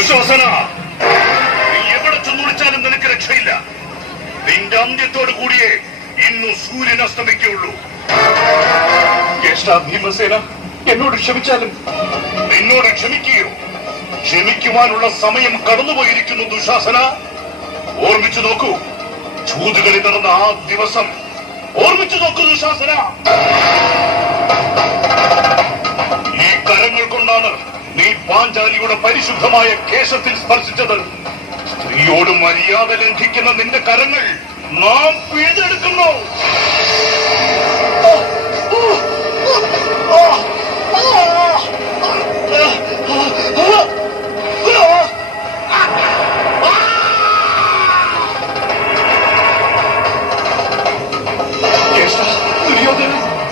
ദുശാസന, നീ എവിടെ ചെന്നുവിളിച്ചാലും നിനക്ക് രക്ഷയില്ല. നിന്റെ അന്ത്യത്തോടു കൂടിയേ ഇന്നു സൂര്യൻ അസ്തമിക്കുള്ളൂ. ഭീമസേന, എന്നോട് ക്ഷമിച്ചാലും. നിന്നോട് ക്ഷമിക്കുകയോ? ക്ഷമിക്കുവാനുള്ള സമയം കടന്നുപോയിരിക്കുന്നു ദുശാസന. ഓർമ്മിച്ചു നോക്കൂ, ചൂതുകളി നടന്ന ആ ദിവസം ഓർമ്മിച്ചു നോക്കൂ ദുശാസന. ഈ കരങ്ങൾ കൊണ്ടാണ് നീ പാഞ്ചാലിയുടെ പരിശുദ്ധമായ കേശത്തിൽ സ്പർശിച്ചത്. സ്ത്രീയോട് മര്യാദ ലംഘിക്കുന്ന നിന്റെ കരങ്ങൾ നാം പിഴുതെടുക്കുന്നു.